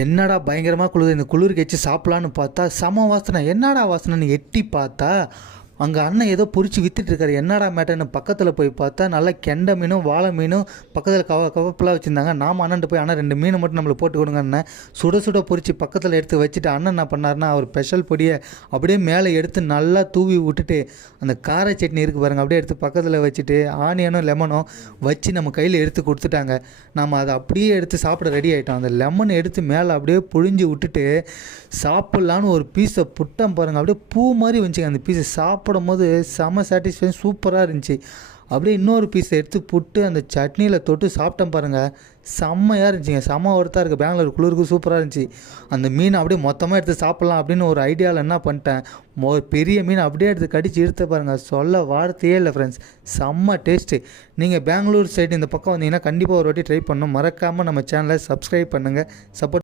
என்னடா பயங்கரமாக குளிர், இந்த குளிருக்கு வச்சு சாப்பிட்லான்னு பார்த்தா செம வாசனை. என்னடா வாசனைன்னு எட்டி பார்த்தா அங்கே அண்ணன் ஏதோ பொரிச்சு விற்றுட்ருக்காரு. என்னடா மேட்டர்னு பக்கத்தில் போய் பார்த்தா நல்லா கெண்டை மீனும் வாழை மீனும் பக்கத்தில் கவப்பெல்லாம் வச்சுருந்தாங்க. நாம் அண்ணன்ட்டு போய் அண்ணன் 2 மீனை மட்டும் நம்மளுக்கு போட்டு கொடுங்க அண்ணன். சுட சுட பொரிச்சு பக்கத்தில் எடுத்து வச்சுட்டு அண்ணன் என்ன பண்ணாருன்னா அவர் ஸ்பெஷல் பொடியை அப்படியே மேலே எடுத்து நல்லா தூவி விட்டுட்டு அந்த கார சட்னி இருக்குது பாருங்கள், அப்படியே எடுத்து பக்கத்தில் வச்சுட்டு ஆனியனும் லெமனும் வச்சு நம்ம கையில் எடுத்து கொடுத்துட்டாங்க. நம்ம அதை அப்படியே எடுத்து சாப்பிட ரெடி ஆகிட்டோம். அந்த லெமனை எடுத்து மேலே அப்படியே புழிஞ்சு விட்டுட்டு சாப்பிட்லான்னு ஒரு பீஸை புட்டம் பாருங்கள், அப்படியே பூ மாதிரி வந்துச்சுங்க. அந்த பீஸை சாப்பிடும் போது செம சாட்டிஸ்ஃபைன், சூப்பராக இருந்துச்சு. அப்படியே இன்னொரு பீஸை எடுத்து புட்டு அந்த சட்னியில் தொட்டு சாப்பிட்டேன் பாருங்கள், செம்மையாக இருந்துச்சுங்க. செம்ம ஒருத்தாக இருக்குது. பெங்களூர் குளிருக்கு சூப்பராக இருந்துச்சு. அந்த மீனை அப்படியே மொத்தமாக எடுத்து சாப்பிட்லாம் அப்படின்னு ஒரு ஐடியாவில் என்ன பண்ணிட்டேன், ஒரு பெரிய மீன் அப்படியே எடுத்து கடிச்சு எடுத்து பாருங்கள், சொல்ல வார்த்தையே இல்லை ஃப்ரெண்ட்ஸ், செம்ம டேஸ்ட்டு. நீங்கள் பெங்களூர் சைடு இந்த பக்கம் வந்தீங்கன்னா கண்டிப்பாக ஒரு வாட்டி ட்ரை பண்ணணும். மறக்காமல் நம்ம சேனலை சப்ஸ்கிரைப் பண்ணுங்கள், சப்போர்ட்